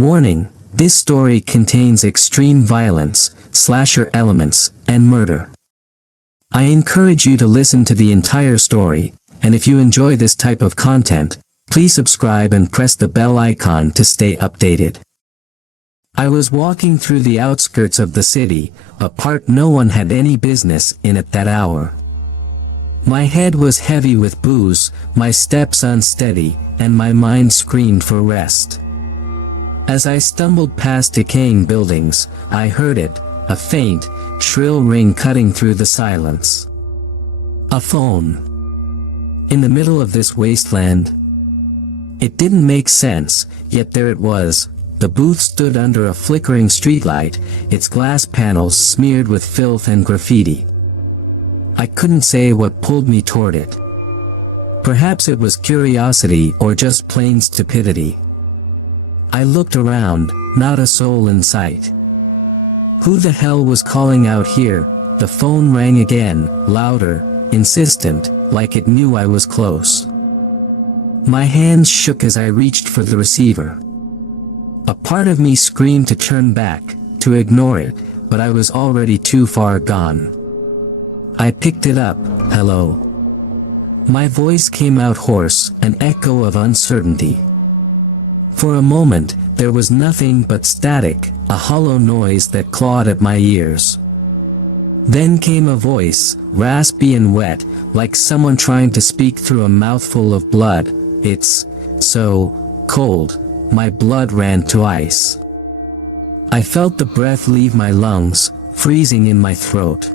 Warning, this story contains extreme violence, slasher elements, and murder. I encourage you to listen to the entire story, and if you enjoy this type of content, please subscribe and press the bell icon to stay updated. I was walking through the outskirts of the city, a part no one had any business in at that hour. My head was heavy with booze, my steps unsteady, and my mind screamed for rest. As I stumbled past decaying buildings, I heard it, a faint, shrill ring cutting through the silence. A phone. In the middle of this wasteland. It didn't make sense, yet there it was. The booth stood under a flickering streetlight, its glass panels smeared with filth and graffiti. I couldn't say what pulled me toward it. Perhaps it was curiosity or just plain stupidity. I looked around, not a soul in sight. Who the hell was calling out here? The phone rang again, louder, insistent, like it knew I was close. My hands shook as I reached for the receiver. A part of me screamed to turn back, to ignore it, but I was already too far gone. I picked it up. Hello. My voice came out hoarse, an echo of uncertainty. For a moment, there was nothing but static, a hollow noise that clawed at my ears. Then came a voice, raspy and wet, like someone trying to speak through a mouthful of blood. It's so cold, my blood ran to ice. I felt the breath leave my lungs, freezing in my throat.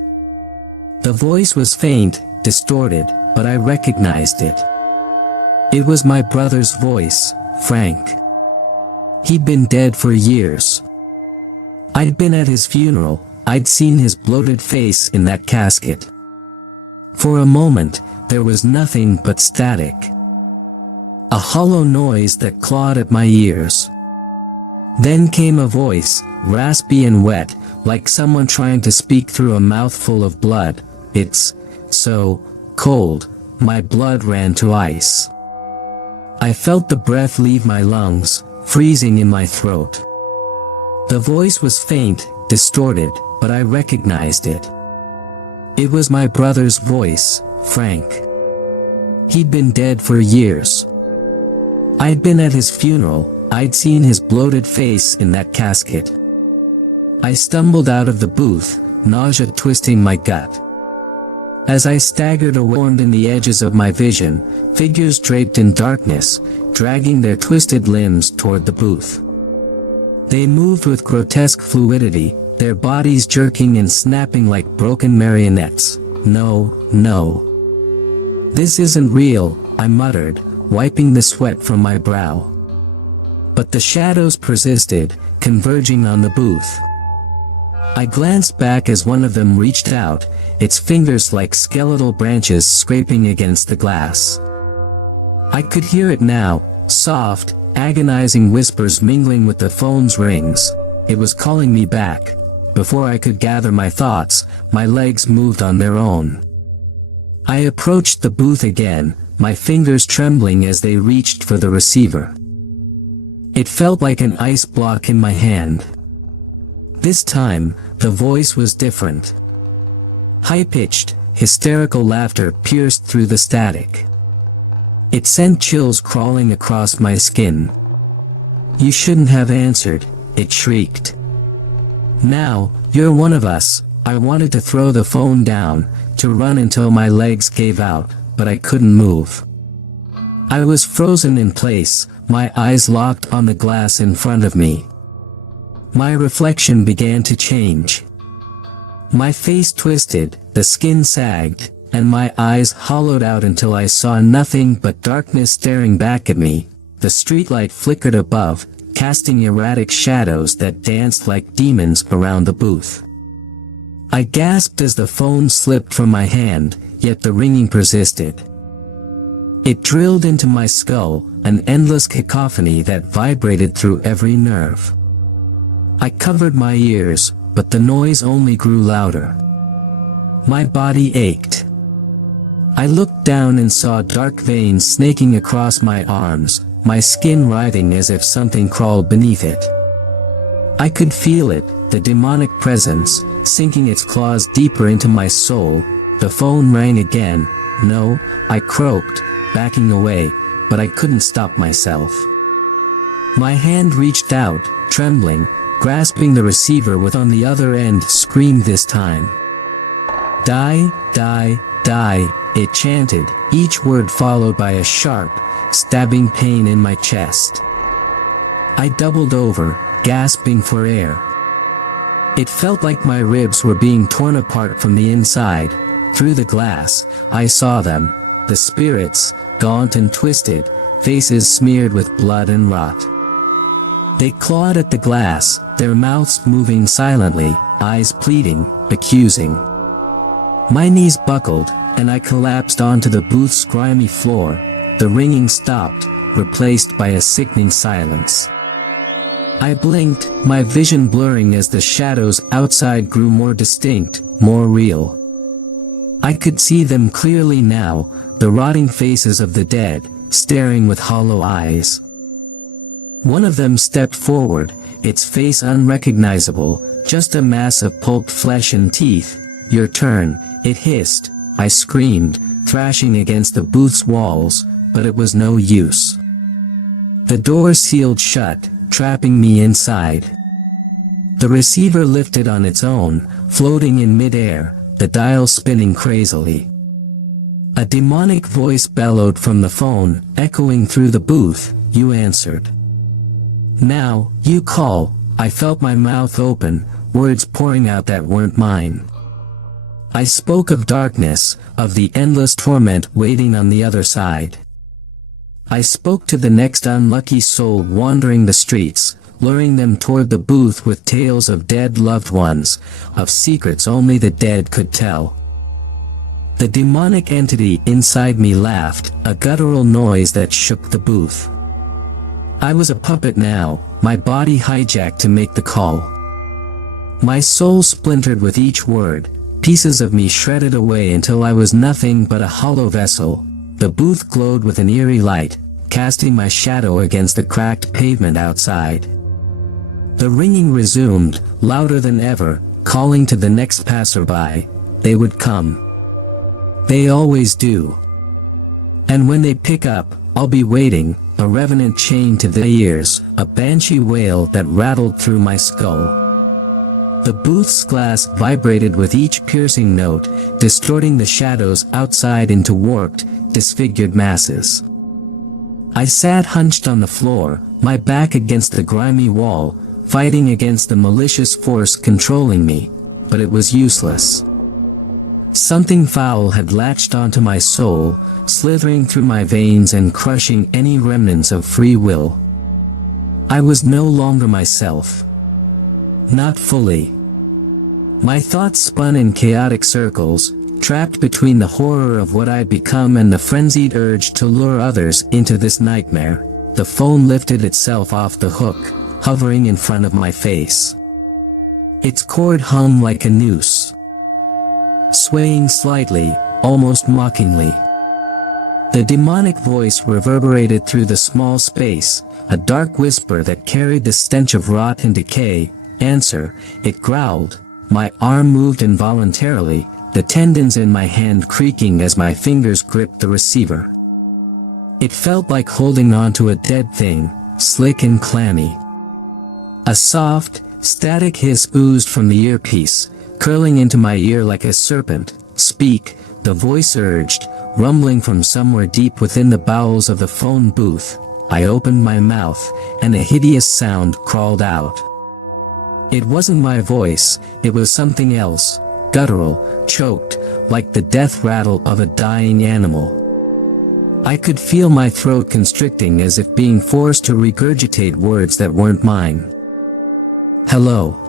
The voice was faint, distorted, but I recognized it. It was my brother's voice, Frank. He'd been dead for years. I'd been at his funeral, I'd seen his bloated face in that casket. For a moment, there was nothing but static. A hollow noise that clawed at my ears. Then came a voice, raspy and wet, like someone trying to speak through a mouthful of blood. It's so cold, my blood ran to ice. I felt the breath leave my lungs, freezing in my throat. The voice was faint, distorted, but I recognized it. It was my brother's voice, Frank. He'd been dead for years. I'd been at his funeral, I'd seen his bloated face in that casket. I stumbled out of the booth, nausea twisting my gut. As I staggered around in the edges of my vision, figures draped in darkness, dragging their twisted limbs toward the booth. They moved with grotesque fluidity, their bodies jerking and snapping like broken marionettes. No, no. This isn't real, I muttered, wiping the sweat from my brow. But the shadows persisted, converging on the booth. I glanced back as one of them reached out, its fingers like skeletal branches scraping against the glass. I could hear it now, soft, agonizing whispers mingling with the phone's rings. It was calling me back. Before I could gather my thoughts, my legs moved on their own. I approached the booth again, my fingers trembling as they reached for the receiver. It felt like an ice block in my hand. This time, the voice was different. High-pitched, hysterical laughter pierced through the static. It sent chills crawling across my skin. "You shouldn't have answered," it shrieked. "Now, you're one of us." I wanted to throw the phone down, to run until my legs gave out, but I couldn't move. I was frozen in place, my eyes locked on the glass in front of me. My reflection began to change. My face twisted, the skin sagged, and my eyes hollowed out until I saw nothing but darkness staring back at me. The streetlight flickered above, casting erratic shadows that danced like demons around the booth. I gasped as the phone slipped from my hand, yet the ringing persisted. It drilled into my skull, an endless cacophony that vibrated through every nerve. I covered my ears, but the noise only grew louder. My body ached. I looked down and saw dark veins snaking across my arms, my skin writhing as if something crawled beneath it. I could feel it, the demonic presence, sinking its claws deeper into my soul. The phone rang again. No, I croaked, backing away, but I couldn't stop myself. My hand reached out, trembling, grasping the receiver with on the other end screamed this time. Die, die, die, it chanted, each word followed by a sharp, stabbing pain in my chest. I doubled over, gasping for air. It felt like my ribs were being torn apart from the inside. Through the glass, I saw them, the spirits, gaunt and twisted, faces smeared with blood and rot. They clawed at the glass, their mouths moving silently, eyes pleading, accusing. My knees buckled, and I collapsed onto the booth's grimy floor. The ringing stopped, replaced by a sickening silence. I blinked, my vision blurring as the shadows outside grew more distinct, more real. I could see them clearly now, the rotting faces of the dead, staring with hollow eyes. One of them stepped forward, its face unrecognizable, just a mass of pulped flesh and teeth. Your turn, it hissed. I screamed, thrashing against the booth's walls, but it was no use. The door sealed shut, trapping me inside. The receiver lifted on its own, floating in midair, the dial spinning crazily. A demonic voice bellowed from the phone, echoing through the booth. You answered. Now, you call. I felt my mouth open, words pouring out that weren't mine. I spoke of darkness, of the endless torment waiting on the other side. I spoke to the next unlucky soul wandering the streets, luring them toward the booth with tales of dead loved ones, of secrets only the dead could tell. The demonic entity inside me laughed, a guttural noise that shook the booth. I was a puppet now, my body hijacked to make the call. My soul splintered with each word, pieces of me shredded away until I was nothing but a hollow vessel. The booth glowed with an eerie light, casting my shadow against the cracked pavement outside. The ringing resumed, louder than ever, calling to the next passerby. They would come. They always do. And when they pick up, I'll be waiting, a revenant chained to their ears, a banshee wail that rattled through my skull. The booth's glass vibrated with each piercing note, distorting the shadows outside into warped, disfigured masses. I sat hunched on the floor, my back against the grimy wall, fighting against the malicious force controlling me, but it was useless. Something foul had latched onto my soul, slithering through my veins and crushing any remnants of free will. I was no longer myself. Not fully. My thoughts spun in chaotic circles, trapped between the horror of what I'd become and the frenzied urge to lure others into this nightmare. The phone lifted itself off the hook, hovering in front of my face. Its cord hung like a noose, swaying slightly, almost mockingly. The demonic voice reverberated through the small space, a dark whisper that carried the stench of rot and decay. Answer, it growled. My arm moved involuntarily, the tendons in my hand creaking as my fingers gripped the receiver. It felt like holding onto a dead thing, slick and clammy. A soft, static hiss oozed from the earpiece, curling into my ear like a serpent. Speak, the voice urged, rumbling from somewhere deep within the bowels of the phone booth. I opened my mouth, and a hideous sound crawled out. It wasn't my voice, it was something else, guttural, choked, like the death rattle of a dying animal. I could feel my throat constricting as if being forced to regurgitate words that weren't mine. Hello.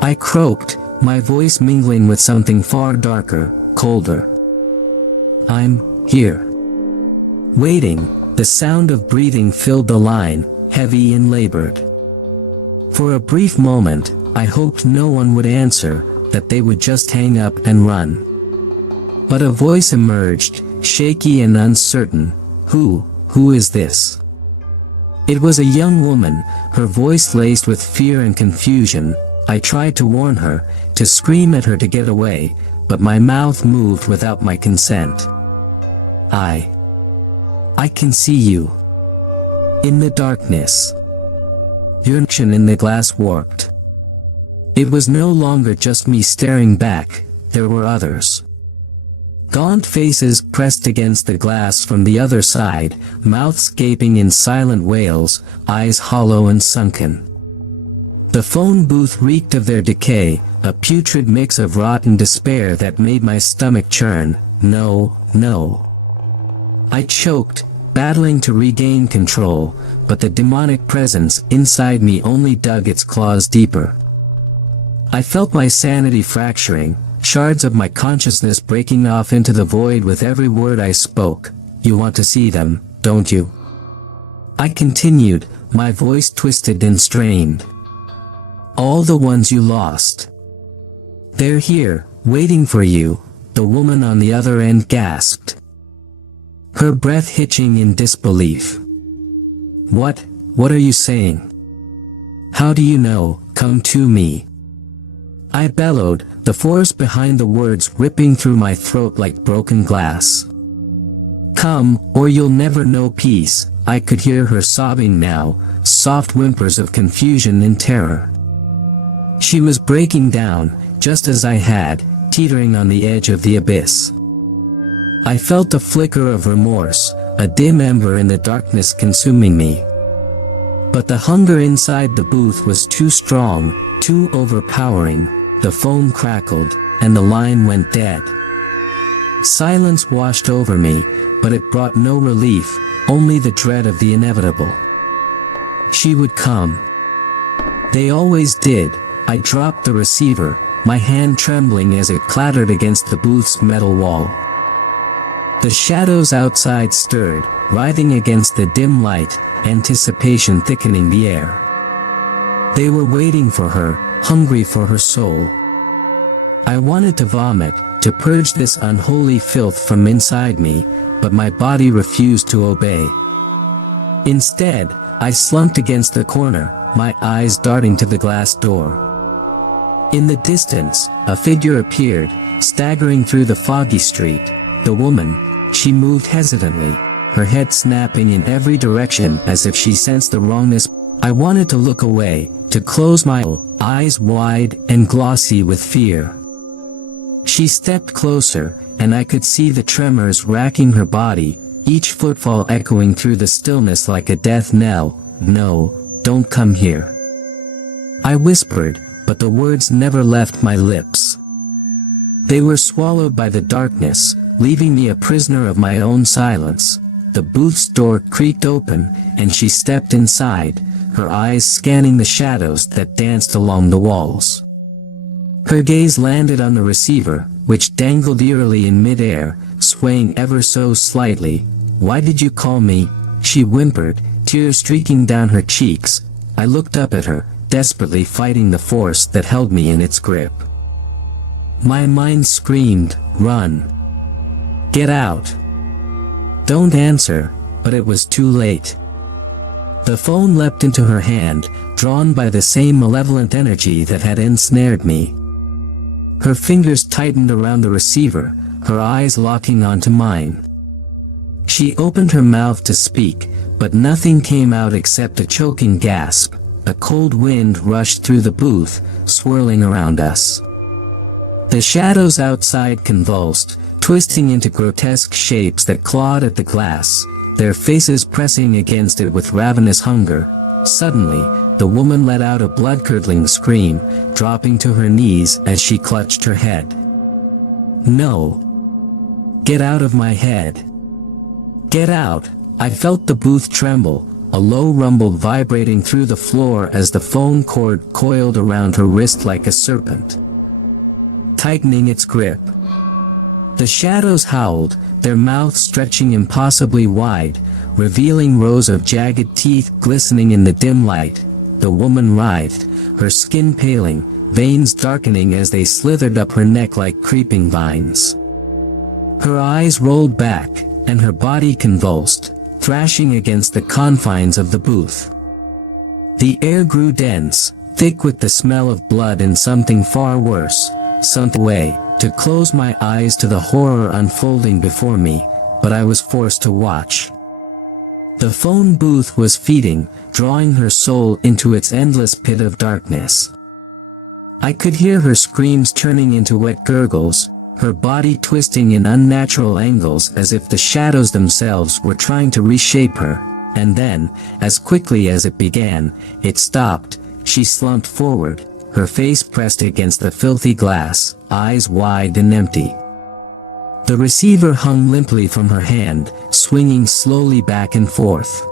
I croaked, my voice mingling with something far darker, colder. I'm here. Waiting, the sound of breathing filled the line, heavy and labored. For a brief moment, I hoped no one would answer, that they would just hang up and run. But a voice emerged, shaky and uncertain. Who is this? It was a young woman, her voice laced with fear and confusion. I tried to warn her, to scream at her to get away, but my mouth moved without my consent. I can see you. In the darkness. Your action in the glass warped. It was no longer just me staring back, there were others. Gaunt faces pressed against the glass from the other side, mouths gaping in silent wails, eyes hollow and sunken. The phone booth reeked of their decay, a putrid mix of rotten despair that made my stomach churn. No, no. I choked, battling to regain control, but the demonic presence inside me only dug its claws deeper. I felt my sanity fracturing, shards of my consciousness breaking off into the void with every word I spoke. You want to see them, don't you? I continued, my voice twisted and strained. All the ones you lost. They're here, waiting for you, the woman on the other end gasped. Her breath hitching in disbelief. What are you saying? How do you know? Come to me. I bellowed, the force behind the words ripping through my throat like broken glass. Come, or you'll never know peace. I could hear her sobbing now, soft whimpers of confusion and terror. She was breaking down, just as I had, teetering on the edge of the abyss. I felt a flicker of remorse, a dim ember in the darkness consuming me. But the hunger inside the booth was too strong, too overpowering. The phone crackled, and the line went dead. Silence washed over me, but it brought no relief, only the dread of the inevitable. She would come. They always did. I dropped the receiver, my hand trembling as it clattered against the booth's metal wall. The shadows outside stirred, writhing against the dim light, anticipation thickening the air. They were waiting for her, hungry for her soul. I wanted to vomit, to purge this unholy filth from inside me, but my body refused to obey. Instead, I slumped against the corner, my eyes darting to the glass door. In the distance, a figure appeared, staggering through the foggy street. The woman, she moved hesitantly, her head snapping in every direction as if she sensed the wrongness. I wanted to look away, to close my eyes wide and glossy with fear. She stepped closer, and I could see the tremors racking her body, each footfall echoing through the stillness like a death knell. No, don't come here. I whispered, but the words never left my lips. They were swallowed by the darkness, leaving me a prisoner of my own silence. The booth's door creaked open, and she stepped inside, her eyes scanning the shadows that danced along the walls. Her gaze landed on the receiver, which dangled eerily in midair, swaying ever so slightly. Why did you call me? She whimpered, tears streaking down her cheeks. I looked up at her, desperately fighting the force that held me in its grip. My mind screamed, run. Get out. Don't answer, but it was too late. The phone leapt into her hand, drawn by the same malevolent energy that had ensnared me. Her fingers tightened around the receiver, her eyes locking onto mine. She opened her mouth to speak, but nothing came out except a choking gasp. A cold wind rushed through the booth, swirling around us. The shadows outside convulsed, twisting into grotesque shapes that clawed at the glass, their faces pressing against it with ravenous hunger. Suddenly, the woman let out a blood-curdling scream, dropping to her knees as she clutched her head. No. Get out of my head. Get out. I felt the booth tremble, a low rumble vibrating through the floor as the phone cord coiled around her wrist like a serpent, tightening its grip. The shadows howled, their mouths stretching impossibly wide, revealing rows of jagged teeth glistening in the dim light. The woman writhed, her skin paling, veins darkening as they slithered up her neck like creeping vines. Her eyes rolled back, and her body convulsed, thrashing against the confines of the booth. The air grew dense, thick with the smell of blood and something far worse, something way to close my eyes to the horror unfolding before me, but I was forced to watch. The phone booth was feeding, drawing her soul into its endless pit of darkness. I could hear her screams turning into wet gurgles, her body twisting in unnatural angles as if the shadows themselves were trying to reshape her, and then, as quickly as it began, it stopped. She slumped forward, her face pressed against the filthy glass, eyes wide and empty. The receiver hung limply from her hand, swinging slowly back and forth.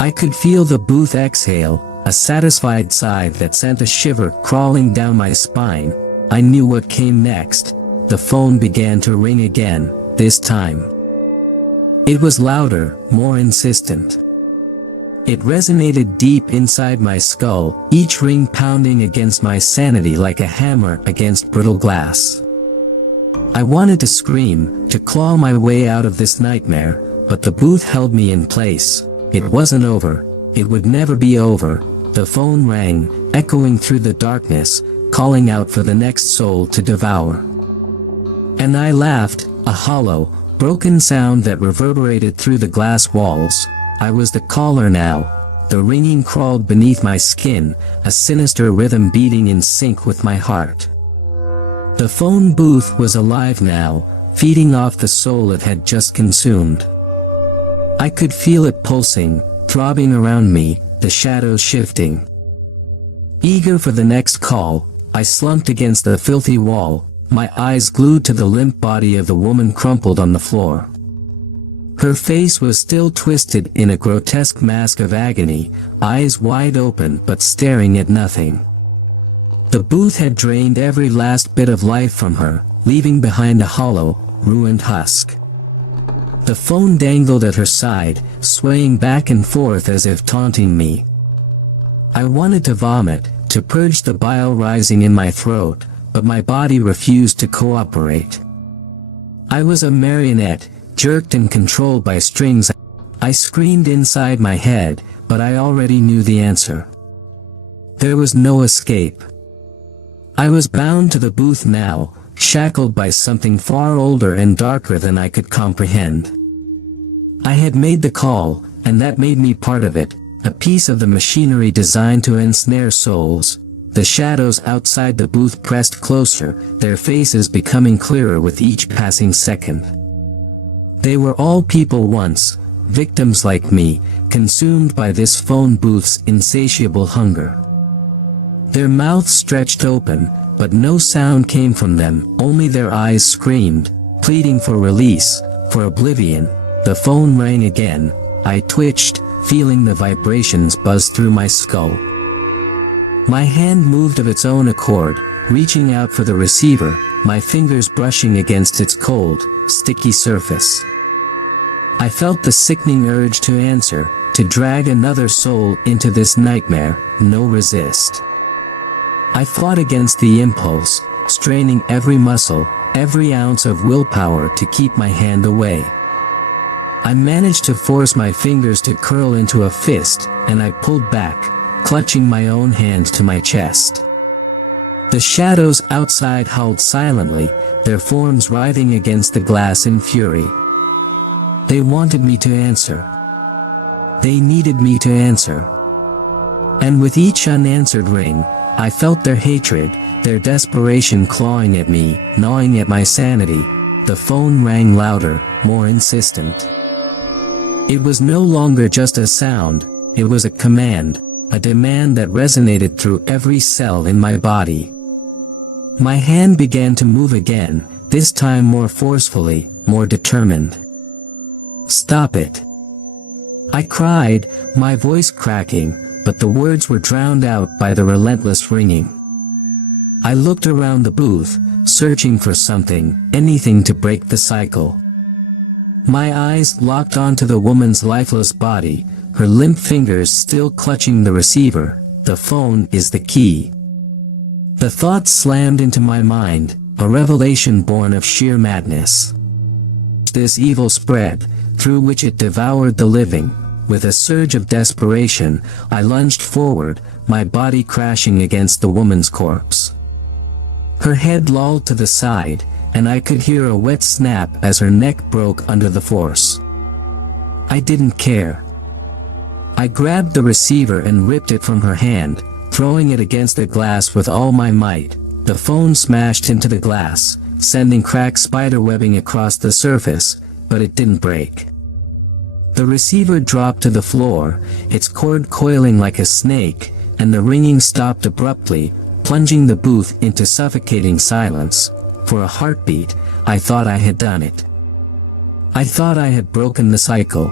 I could feel the booth exhale, a satisfied sigh that sent a shiver crawling down my spine. I knew what came next. The phone began to ring again, this time. It was louder, more insistent. It resonated deep inside my skull, each ring pounding against my sanity like a hammer against brittle glass. I wanted to scream, to claw my way out of this nightmare, but the booth held me in place. It wasn't over. It would never be over. The phone rang, echoing through the darkness, calling out for the next soul to devour. And I laughed, a hollow, broken sound that reverberated through the glass walls. I was the caller now. The ringing crawled beneath my skin, a sinister rhythm beating in sync with my heart. The phone booth was alive now, feeding off the soul it had just consumed. I could feel it pulsing, throbbing around me, the shadows shifting. Eager for the next call, I slumped against the filthy wall, my eyes glued to the limp body of the woman crumpled on the floor. Her face was still twisted in a grotesque mask of agony, eyes wide open but staring at nothing. The booth had drained every last bit of life from her, leaving behind a hollow, ruined husk. The phone dangled at her side, swaying back and forth as if taunting me. I wanted to vomit, to purge the bile rising in my throat, but my body refused to cooperate. I was a marionette, jerked and controlled by strings. I screamed inside my head, but I already knew the answer. There was no escape. I was bound to the booth now, shackled by something far older and darker than I could comprehend. I had made the call, and that made me part of it, a piece of the machinery designed to ensnare souls. The shadows outside the booth pressed closer, their faces becoming clearer with each passing second. They were all people once, victims like me, consumed by this phone booth's insatiable hunger. Their mouths stretched open, but no sound came from them, only their eyes screamed, pleading for release, for oblivion. The phone rang again. I twitched, feeling the vibrations buzz through my skull. My hand moved of its own accord, reaching out for the receiver, my fingers brushing against its cold, sticky surface. I felt the sickening urge to answer, to drag another soul into this nightmare, no resist. I fought against the impulse, straining every muscle, every ounce of willpower to keep my hand away. I managed to force my fingers to curl into a fist, and I pulled back, clutching my own hand to my chest. The shadows outside howled silently, their forms writhing against the glass in fury. They wanted me to answer. They needed me to answer. And with each unanswered ring, I felt their hatred, their desperation clawing at me, gnawing at my sanity. The phone rang louder, more insistent. It was no longer just a sound, it was a command, a demand that resonated through every cell in my body. My hand began to move again, this time more forcefully, more determined. "Stop it!" I cried, my voice cracking, but the words were drowned out by the relentless ringing. I looked around the booth, searching for something, anything to break the cycle. My eyes locked onto the woman's lifeless body, her limp fingers still clutching the receiver. The phone is the key. The thought slammed into my mind, a revelation born of sheer madness. This evil spread, through which it devoured the living. With a surge of desperation, I lunged forward, my body crashing against the woman's corpse. Her head lolled to the side, and I could hear a wet snap as her neck broke under the force. I didn't care. I grabbed the receiver and ripped it from her hand, throwing it against the glass with all my might. The phone smashed into the glass, sending cracked spiderwebbing across the surface, but it didn't break. The receiver dropped to the floor, its cord coiling like a snake, and the ringing stopped abruptly, plunging the booth into suffocating silence. For a heartbeat, I thought I had done it. I thought I had broken the cycle.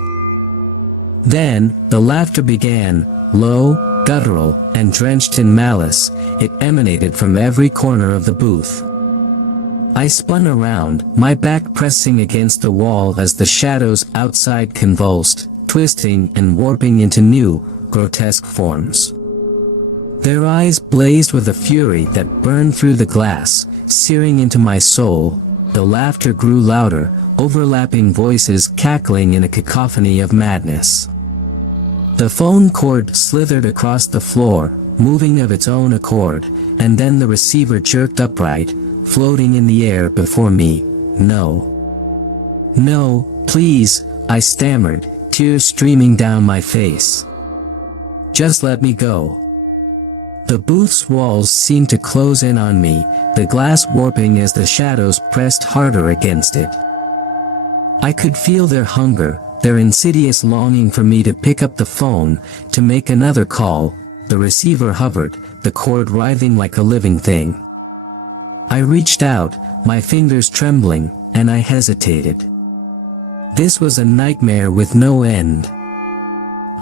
Then, the laughter began, low, guttural, and drenched in malice. It emanated from every corner of the booth. I spun around, my back pressing against the wall as the shadows outside convulsed, twisting and warping into new, grotesque forms. Their eyes blazed with a fury that burned through the glass, searing into my soul. The laughter grew louder, overlapping voices cackling in a cacophony of madness. The phone cord slithered across the floor, moving of its own accord, and then the receiver jerked upright, floating in the air before me. No. No, please, I stammered, tears streaming down my face. Just let me go. The booth's walls seemed to close in on me, the glass warping as the shadows pressed harder against it. I could feel their hunger, their insidious longing for me to pick up the phone, to make another call. The receiver hovered, the cord writhing like a living thing. I reached out, my fingers trembling, and I hesitated. This was a nightmare with no end.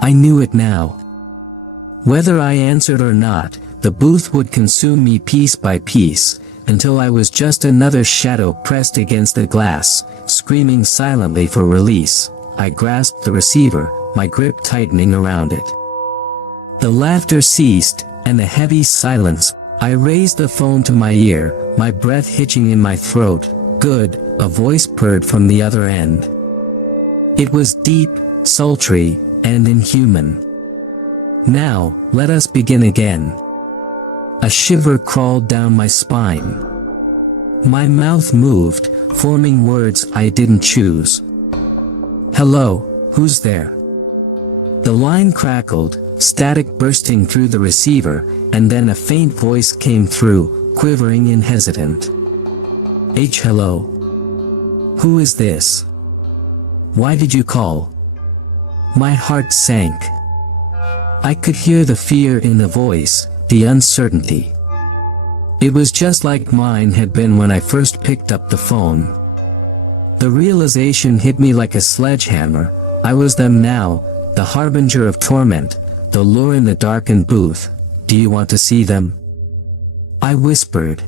I knew it now. Whether I answered or not, the booth would consume me piece by piece, until I was just another shadow pressed against the glass, screaming silently for release. I grasped the receiver, my grip tightening around it. The laughter ceased, and the heavy silence. I raised the phone to my ear, my breath hitching in my throat. Good, a voice purred from the other end. It was deep, sultry, and inhuman. Now, let us begin again. A shiver crawled down my spine. My mouth moved, forming words I didn't choose. Hello, who's there? The line crackled, static bursting through the receiver, and then a faint voice came through, quivering and hesitant. Hello. Who is this? Why did you call? My heart sank. I could hear the fear in the voice, the uncertainty. It was just like mine had been when I first picked up the phone. The realization hit me like a sledgehammer. I was them now, the harbinger of torment, the lure in the darkened booth. Do you want to see them? I whispered.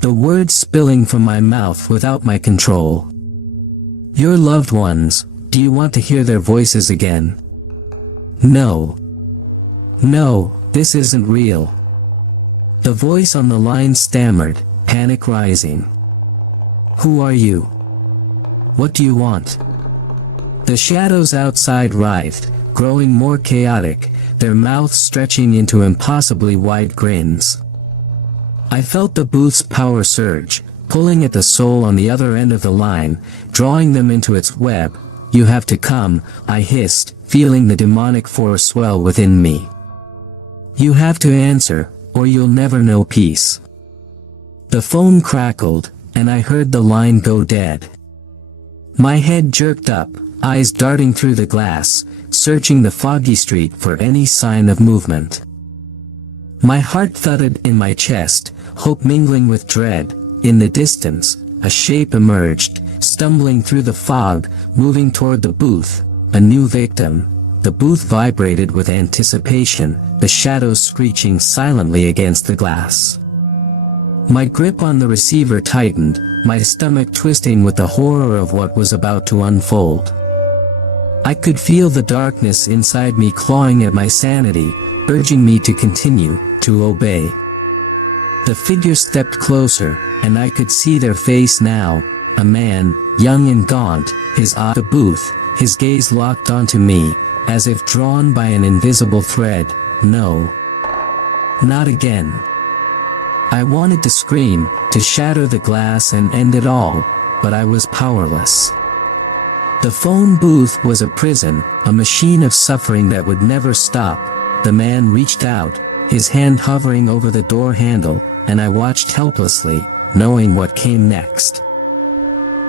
The words spilling from my mouth without my control. Your loved ones, do you want to hear their voices again? No. No, this isn't real. The voice on the line stammered, panic rising. Who are you? What do you want? The shadows outside writhed, growing more chaotic, their mouths stretching into impossibly wide grins. I felt the booth's power surge, pulling at the soul on the other end of the line, drawing them into its web. You have to come, I hissed, feeling the demonic force swell within me. You have to answer, or you'll never know peace. The phone crackled, and I heard the line go dead. My head jerked up, eyes darting through the glass, searching the foggy street for any sign of movement. My heart thudded in my chest, hope mingling with dread. In the distance, a shape emerged, stumbling through the fog, moving toward the booth, a new victim. The booth vibrated with anticipation, the shadows screeching silently against the glass. My grip on the receiver tightened, my stomach twisting with the horror of what was about to unfold. I could feel the darkness inside me clawing at my sanity, urging me to continue, to obey. The figure stepped closer, and I could see their face now, a man, young and gaunt, his eye the booth, his gaze locked onto me, as if drawn by an invisible thread. No. Not again. I wanted to scream, to shatter the glass and end it all, but I was powerless. The phone booth was a prison, a machine of suffering that would never stop. The man reached out, his hand hovering over the door handle, and I watched helplessly, knowing what came next.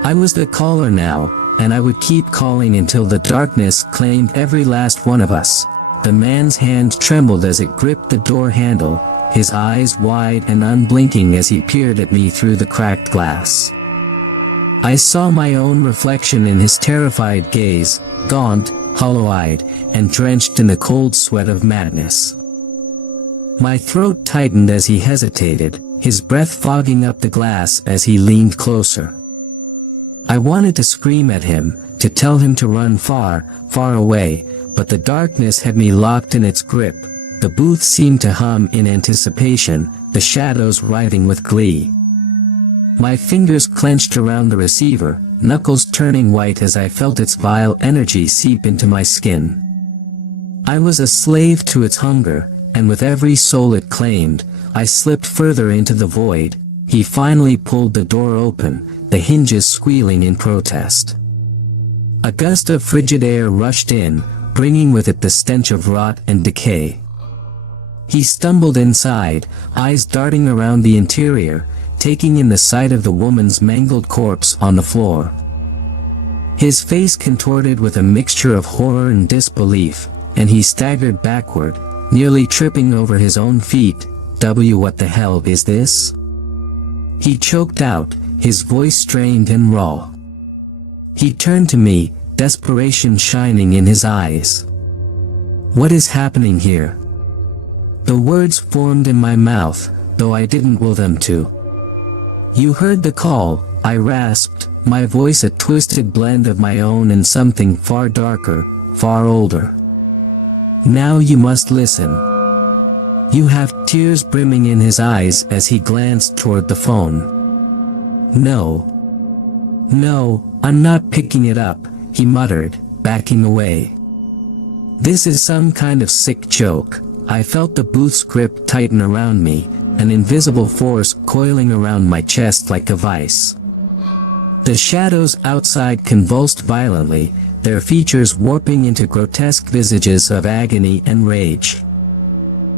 I was the caller now, and I would keep calling until the darkness claimed every last one of us. The man's hand trembled as it gripped the door handle, his eyes wide and unblinking as he peered at me through the cracked glass. I saw my own reflection in his terrified gaze, gaunt, hollow-eyed, and drenched in the cold sweat of madness. My throat tightened as he hesitated, his breath fogging up the glass as he leaned closer. I wanted to scream at him, to tell him to run far, far away, but the darkness had me locked in its grip. The booth seemed to hum in anticipation, the shadows writhing with glee. My fingers clenched around the receiver, knuckles turning white as I felt its vile energy seep into my skin. I was a slave to its hunger, and with every soul it claimed, I slipped further into the void. He finally pulled the door open, the hinges squealing in protest. A gust of frigid air rushed in, bringing with it the stench of rot and decay. He stumbled inside, eyes darting around the interior, taking in the sight of the woman's mangled corpse on the floor. His face contorted with a mixture of horror and disbelief, and he staggered backward, nearly tripping over his own feet. What the hell is this? He choked out, his voice strained and raw. He turned to me, desperation shining in his eyes. What is happening here? The words formed in my mouth, though I didn't will them to. You heard the call, I rasped, my voice a twisted blend of my own and something far darker, far older. Now you must listen. You have tears brimming in his eyes as he glanced toward the phone. No. No, I'm not picking it up, he muttered, backing away. This is some kind of sick joke. I felt the booth's grip tighten around me, an invisible force coiling around my chest like a vice. The shadows outside convulsed violently, their features warping into grotesque visages of agony and rage.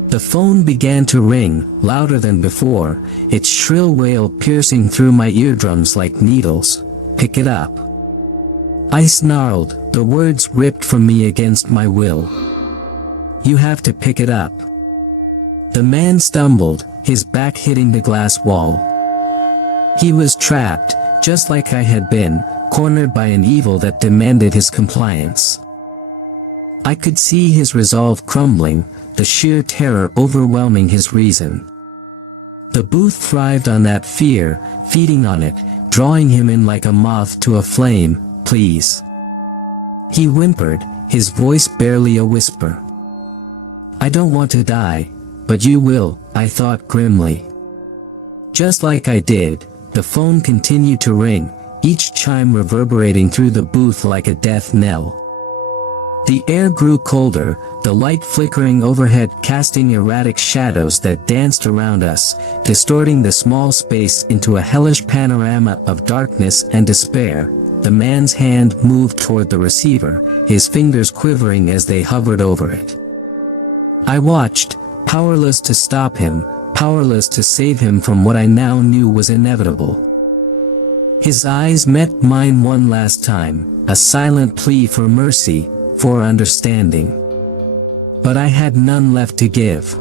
The phone began to ring, louder than before, its shrill wail piercing through my eardrums like needles. Pick it up. I snarled, the words ripped from me against my will. You have to pick it up. The man stumbled, his back hitting the glass wall. He was trapped, just like I had been, cornered by an evil that demanded his compliance. I could see his resolve crumbling, the sheer terror overwhelming his reason. The booth thrived on that fear, feeding on it, drawing him in like a moth to a flame. Please. He whimpered, his voice barely a whisper. I don't want to die, but you will, I thought grimly. Just like I did, the phone continued to ring, each chime reverberating through the booth like a death knell. The air grew colder, the light flickering overhead casting erratic shadows that danced around us, distorting the small space into a hellish panorama of darkness and despair. The man's hand moved toward the receiver, his fingers quivering as they hovered over it. I watched, powerless to stop him, powerless to save him from what I now knew was inevitable. His eyes met mine one last time, a silent plea for mercy, for understanding. But I had none left to give.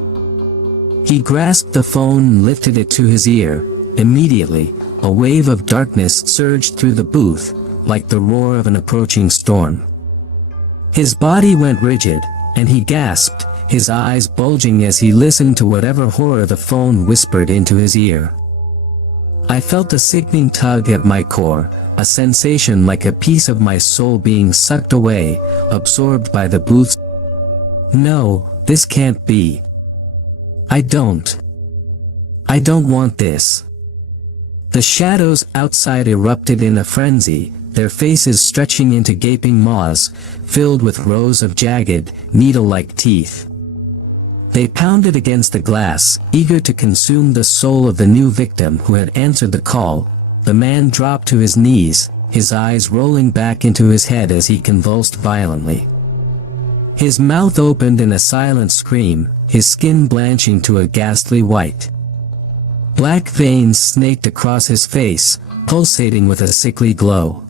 He grasped the phone and lifted it to his ear. Immediately, a wave of darkness surged through the booth, like the roar of an approaching storm. His body went rigid, and he gasped, his eyes bulging as he listened to whatever horror the phone whispered into his ear. I felt a sickening tug at my core, a sensation like a piece of my soul being sucked away, absorbed by the booth's. No, this can't be. I don't want this. The shadows outside erupted in a frenzy, their faces stretching into gaping maws, filled with rows of jagged, needle-like teeth. They pounded against the glass, eager to consume the soul of the new victim who had answered the call. The man dropped to his knees, his eyes rolling back into his head as he convulsed violently. His mouth opened in a silent scream, his skin blanching to a ghastly white. Black veins snaked across his face, pulsating with a sickly glow.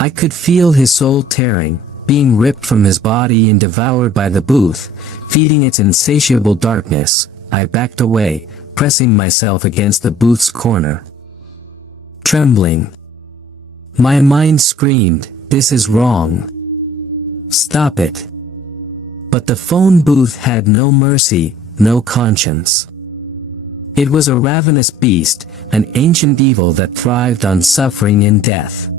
I could feel his soul tearing, being ripped from his body and devoured by the booth, feeding its insatiable darkness. I backed away, pressing myself against the booth's corner. Trembling. My mind screamed, "This is wrong. Stop it." But the phone booth had no mercy, no conscience. It was a ravenous beast, an ancient evil that thrived on suffering and death.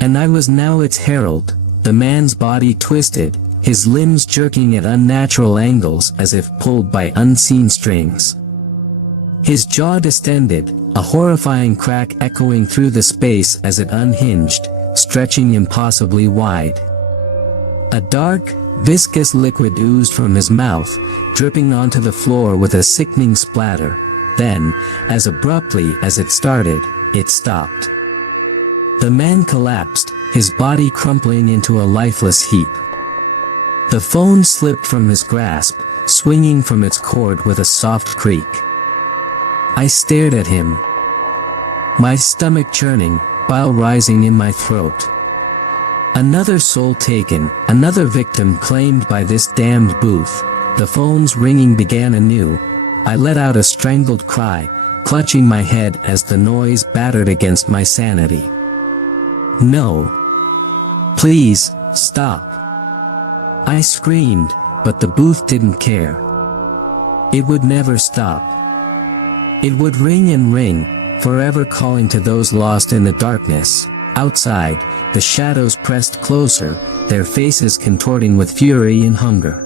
And I was now its herald. The man's body twisted, his limbs jerking at unnatural angles as if pulled by unseen strings. His jaw distended, a horrifying crack echoing through the space as it unhinged, stretching impossibly wide. A dark, viscous liquid oozed from his mouth, dripping onto the floor with a sickening splatter. Then, as abruptly as it started, it stopped. The man collapsed, his body crumpling into a lifeless heap. The phone slipped from his grasp, swinging from its cord with a soft creak. I stared at him, my stomach churning, bile rising in my throat. Another soul taken, another victim claimed by this damned booth. The phone's ringing began anew. I let out a strangled cry, clutching my head as the noise battered against my sanity. "No. Please, stop." I screamed, but the booth didn't care. It would never stop. It would ring and ring, forever calling to those lost in the darkness. Outside, the shadows pressed closer, their faces contorting with fury and hunger.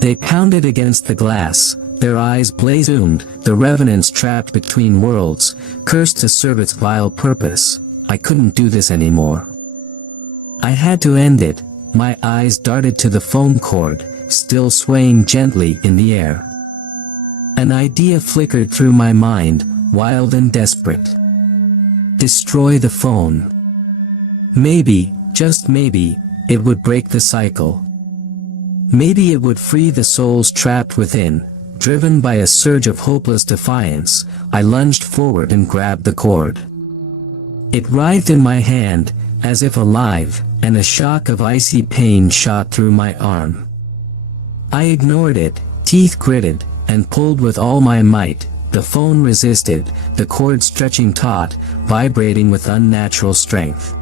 They pounded against the glass, their eyes blazed. The revenants trapped between worlds, cursed to serve its vile purpose. I couldn't do this anymore. I had to end it. My eyes darted to the phone cord, still swaying gently in the air. An idea flickered through my mind, wild and desperate. Destroy the phone. Maybe, just maybe, it would break the cycle. Maybe it would free the souls trapped within. Driven by a surge of hopeless defiance, I lunged forward and grabbed the cord. It writhed in my hand, as if alive, and a shock of icy pain shot through my arm. I ignored it, teeth gritted, and pulled with all my might. The phone resisted, the cord stretching taut, vibrating with unnatural strength.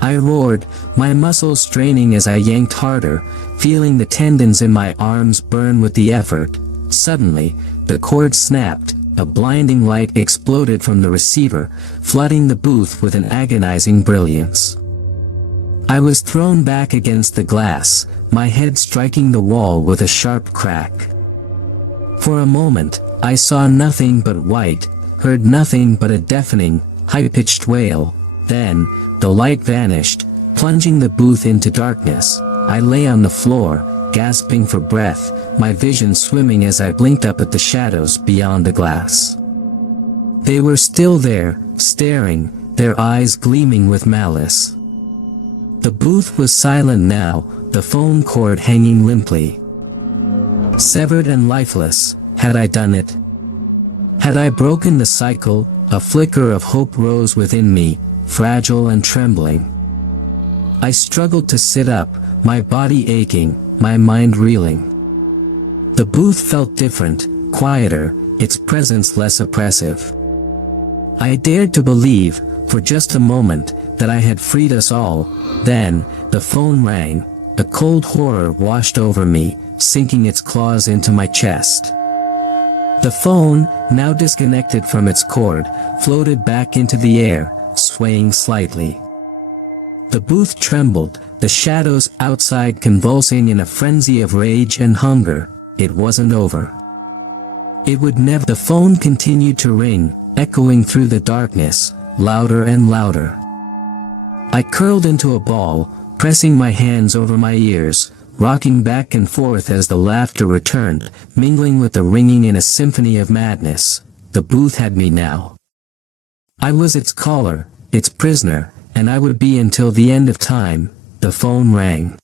I roared, my muscles straining as I yanked harder, feeling the tendons in my arms burn with the effort. Suddenly, the cord snapped, a blinding light exploded from the receiver, flooding the booth with an agonizing brilliance. I was thrown back against the glass, my head striking the wall with a sharp crack. For a moment, I saw nothing but white, heard nothing but a deafening, high-pitched wail. Then, the light vanished, plunging the booth into darkness. I lay on the floor, gasping for breath, my vision swimming as I blinked up at the shadows beyond the glass. They were still there, staring, their eyes gleaming with malice. The booth was silent now, the phone cord hanging limply. Severed and lifeless, had I done it? Had I broken the cycle? A flicker of hope rose within me, fragile and trembling. I struggled to sit up, my body aching, my mind reeling. The booth felt different, quieter, its presence less oppressive. I dared to believe, for just a moment, that I had freed us all. Then, the phone rang. A cold horror washed over me, sinking its claws into my chest. The phone, now disconnected from its cord, floated back into the air, swaying slightly. The booth trembled, the shadows outside convulsing in a frenzy of rage and hunger. It wasn't over. It would never. The phone continued to ring, echoing through the darkness, louder and louder. I curled into a ball, pressing my hands over my ears, rocking back and forth as the laughter returned, mingling with the ringing in a symphony of madness. The booth had me now. I was its caller, its prisoner, and I would be until the end of time. The phone rang.